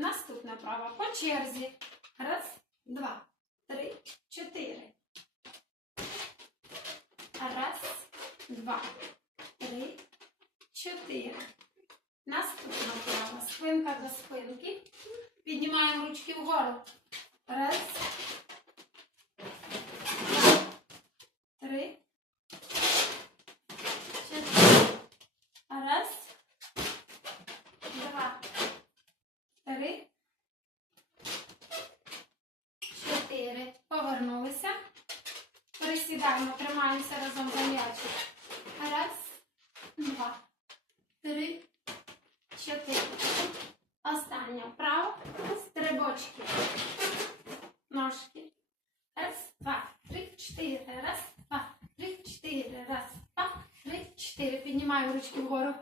вправа. По черзі. Раз, два, три, чотири. Раз, два, три, чотири. Наступна права. Спинка до спинки. Піднімаємо ручки вгору. Раз. Два, Три. Чотири. Раз. Два. Три. Чотири. Повернулися. Присідаємо, тримаємося разом за м'ячик. Раз, два, три, чотири. Остання вправо. Стрибочки. Ножки. Раз, два, три, чотири. Раз, два, три, чотири. Раз, два, три, чотири. Піднімаю ручки вгору.